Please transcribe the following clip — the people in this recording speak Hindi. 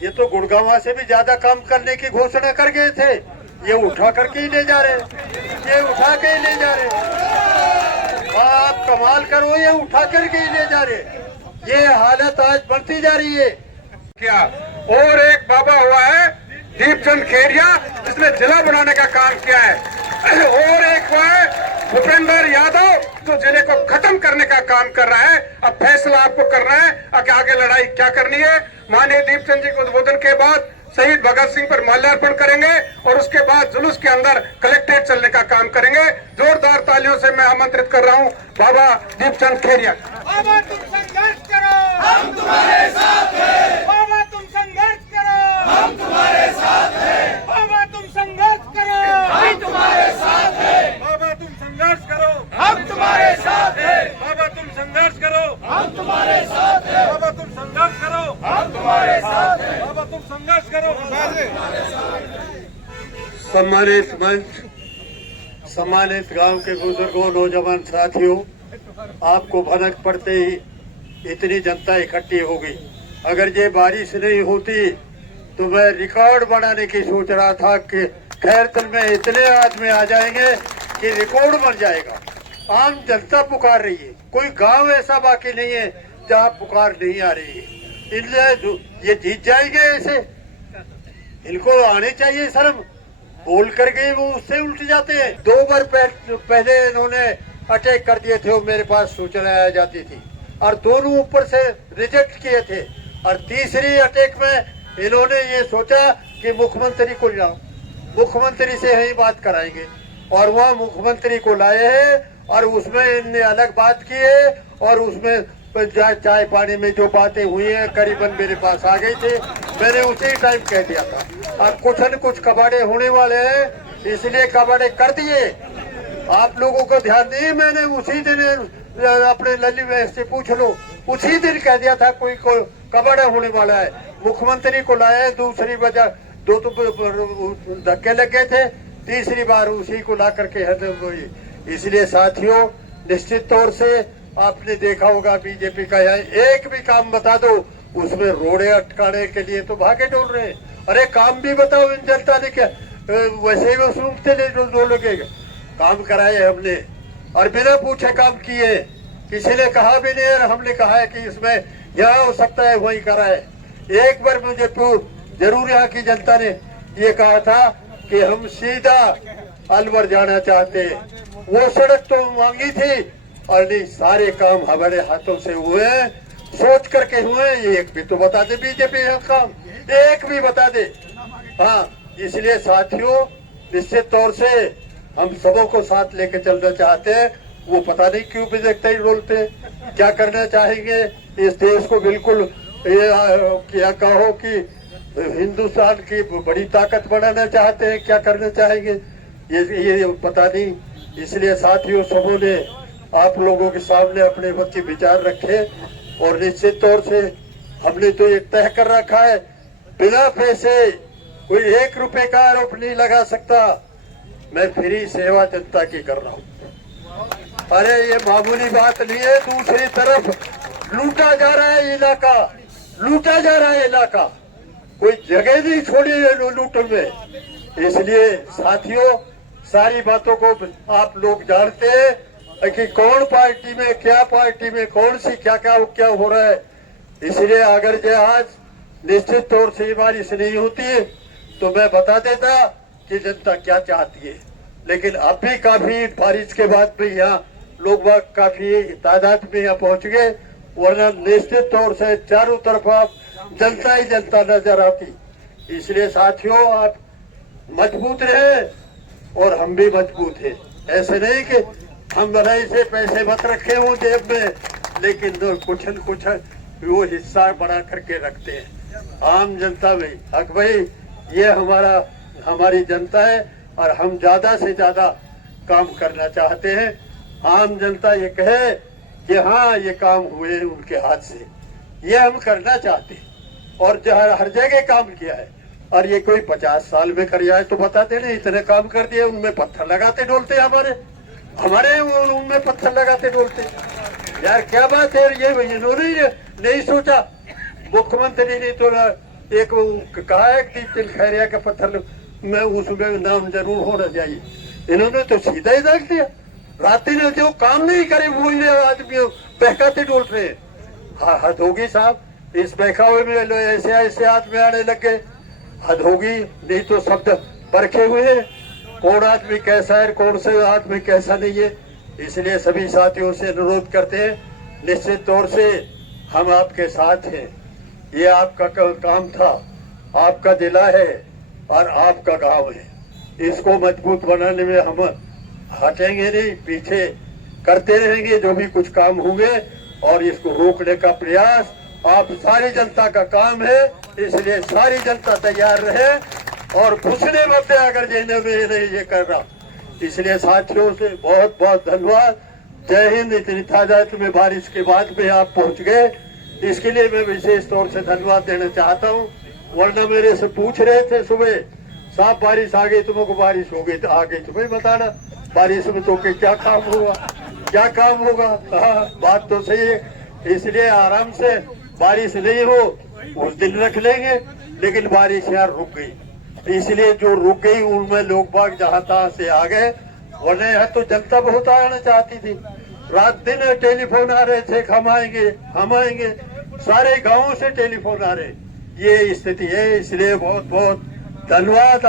ये तो गुड़गांव से भी ज्यादा काम करने की घोषणा कर गए थे, ये उठा करके ही ले जा रहे, ये उठा के ही ले जा रहे। आप कमाल करो, ये उठा करके ही ले जा रहे। ये हालत आज बढ़ती जा रही है। क्या और एक बाबा हुआ है दीपचंद खेरिया, जिसने जिला बनाने का काम किया है। और एक हुआ है भूपेंद्र यादव, जो जिले को खत्म करने का काम कर रहा है। अब फैसला आपको करना है कि आगे लड़ाई क्या करनी है। माननीय दीपचंद जी को उद्बोधन के बाद शहीद भगत सिंह पर माल्यार्पण करेंगे और उसके बाद जुलूस के अंदर कलेक्ट्रेट चलने का काम करेंगे। जोरदार तालियों से मैं आमंत्रित कर रहा हूं बाबा दीपचंद खेरिया। बाबा तुम संघर्ष करो, हम तुम्हारे साथ हैं। बाबा तुम संघर्ष करो, हम तुम्हारे साथ हैं। बाबा तुम संघर्ष करो, हम तुम्हारे साथ हैं। बाबा तुम संघर्ष करो, हम तुम्हारे साथ हैं। बाबा तुम संघर्ष करो, हम तुम्हारे साथ हैं। बाबा तुम संघर्ष करो, हम तुम्हारे साथ हैं। बाबा तुम संघर्ष करो। सम्मानित मंच, सम्मानित गांव के बुजुर्गों, नौजवान साथियों, आपको भनक पड़ते ही इतनी जनता इकट्ठी हो गई। अगर ये बारिश नहीं होती तो मैं रिकॉर्ड बनाने की सोच रहा था कि खैरतल में इतने आदमी आ जाएंगे कि रिकॉर्ड बन जाएगा। आम जनता पुकार रही है, कोई गांव ऐसा बाकी नहीं है जहां पुकार नहीं आ रही है। इसलिए ये जीत जाएंगे। ऐसे इनको आने चाहिए शर्म, बोल करके वो उससे उल्ट जाते हैं। 2 बार पहले इन्होंने अटैक कर दिए थे, वो मेरे पास सूचना आ जाती थी और दोनों ऊपर से रिजेक्ट किए थे। और तीसरी अटैक में इन्होंने ये सोचा कि मुख्यमंत्री को लाओ, मुख्यमंत्री से ही बात कराएंगे और वहाँ मुख्यमंत्री को लाए हैं और उसमें इनने अलग बात की है और उसमें चाय पानी में जो बातें हुई हैं करीबन मेरे पास आ गई थी। मैंने उसी टाइम कह दिया था अब कुछ न कुछ कबाड़े होने वाले हैं, इसलिए कबाड़े कर दिए। आप लोगों को ध्यान नहीं, मैंने उसी दिन अपने लल्ली से पूछ लो, उसी दिन कह दिया था कोई कबाड़ा होने वाला है। मुख्यमंत्री को लाए, दूसरी वजह 2 तो धक्के लग गए थे, तीसरी बार उसी को ला करके हजम हुई। इसलिए साथियों, निश्चित तौर से आपने देखा होगा बीजेपी का यहाँ एक भी काम बता दो, उसमें रोड़े अटकाने के लिए तो भागे डोल रहे हैं। अरे काम भी बताओ इन जनता ने क्या, वैसे ही वो सूंघते नहीं डोलोगे। काम कराए हमने और बिना पूछे काम किए, किसी ने कहा भी नहीं और हमने कहा है कि इसमें यहाँ हो सकता है वही कराए। एक बार मुझे जरूर यहाँ की जनता ने ये कहा था कि हम सीधा अलवर जाना चाहते हैं, वो सड़क तो मांगी थी और नहीं, सारे काम हमारे हाथों से हुए, सोच करके हुए। एक भी तो बता दे बीजेपी का काम, एक भी बता दे। हाँ, इसलिए साथियों, निश्चित तौर से हम सबों को साथ लेके चलना चाहते हैं। वो पता नहीं क्यों भी देखते ही डोलते, क्या करना चाहेंगे इस देश को। बिल्कुल क्या कहो कि हिंदुस्तान की बड़ी ताकत बनाना चाहते हैं, क्या करना चाहेंगे ये पता नहीं। इसलिए साथियों, सबों ने आप लोगों के सामने अपने बच्चे विचार रखे और निश्चित तौर से हमने तो ये तय कर रखा है, बिना पैसे कोई 1 रुपए का आरोप नहीं लगा सकता। मैं फ्री सेवा जनता की कर रहा हूँ। अरे ये मामूली बात नहीं है। दूसरी तरफ लूटा जा रहा है इलाका, लूटा जा रहा है इलाका, कोई जगह नहीं छोड़ी है लूटन में। इसलिए साथियों, सारी बातों को आप लोग जानते हैं कि कौन पार्टी में, क्या पार्टी में कौन सी क्या हो रहा है। इसलिए अगर जो आज निश्चित तौर से बारिश नहीं होती तो मैं बता देता कि जनता क्या चाहती है। लेकिन अब भी काफी बारिश के बाद भी यहाँ लोग काफी तादाद में यहाँ पहुंच गए, वरना निश्चित तौर से चारों तरफ आप जनता ही जनता नजर आती। इसलिए साथियों, आप मजबूत रहे और हम भी मजबूत हैं। ऐसे नहीं कि हम बनाई से पैसे मत रखे हों जेब में, लेकिन कुछ न कुछ वो हिस्सा बना करके रखते हैं। आम जनता में हक भाई, ये हमारी जनता है और हम ज्यादा से ज्यादा काम करना चाहते हैं। आम जनता ये कहे कि हाँ ये काम हुए उनके हाथ से, ये हम करना चाहते हैं और हर जगह काम किया है। और ये कोई 50 साल में कर जाए तो बता देने इतने काम कर दिए, उनमें पत्थर लगाते डोलते हमारे उनमें पत्थर लगाते डोलते। यार क्या बात है, ये इन्होंने नहीं सोचा। मुख्यमंत्री ने तो एक वो कहा है कि दीपचंद खैरिया का पत्थर में उसमें नाम जरूर होना चाहिए। इन्होंने तो सीधा ही डाल दिया। रात्रि ने जो काम नहीं करे वो आदमी बहकाते डोल रहे हैं। हाँ, हद होगी साहब, इस बहकावे में ऐसे ऐसे आदमी आने लग गए। हद होगी, नहीं तो शब्द परखे हुए हैं कौन आदमी कैसा है कौन से आदमी कैसा नहीं है। इसलिए सभी साथियों से अनुरोध करते हैं, निश्चित तौर से हम आपके साथ हैं। ये आपका काम था, आपका जिला है और आपका गांव है। इसको मजबूत बनाने में हम हटेंगे नहीं, पीछे करते रहेंगे जो भी कुछ काम हुए, और इसको रोकने का प्रयास आप सारी जनता का काम है। इसलिए सारी जनता तैयार रहे और पूछने मत अगर ये कर रहा। इसलिए साथियों से बहुत बहुत धन्यवाद। जय हिंद। इतनी तादाद में बारिश के बाद में आप पहुंच गए, इसके लिए मैं विशेष तौर से धन्यवाद देना चाहता हूं। वरना मेरे से पूछ रहे थे सुबह, साहब बारिश आ गई, तुमको बारिश हो गई तो आ गई, तुम्हें बताना बारिश में तो क्या काम होगा, क्या काम होगा। हाँ, बात तो सही है। इसलिए आराम से बारिश नहीं हो उस दिन रख लेंगे, लेकिन बारिश यार रुक गई। इसलिए जो रुक गई उनमें लोग बाग जहाँ तहाँ से आ गए, वरना यहाँ तो जनता बहुत आना चाहती थी। रात दिन टेलीफोन आ रहे थे, हम आएंगे हम आएंगे, सारे गांवों से टेलीफोन आ रहे। ये स्थिति है। इसलिए बहुत बहुत धन्यवाद।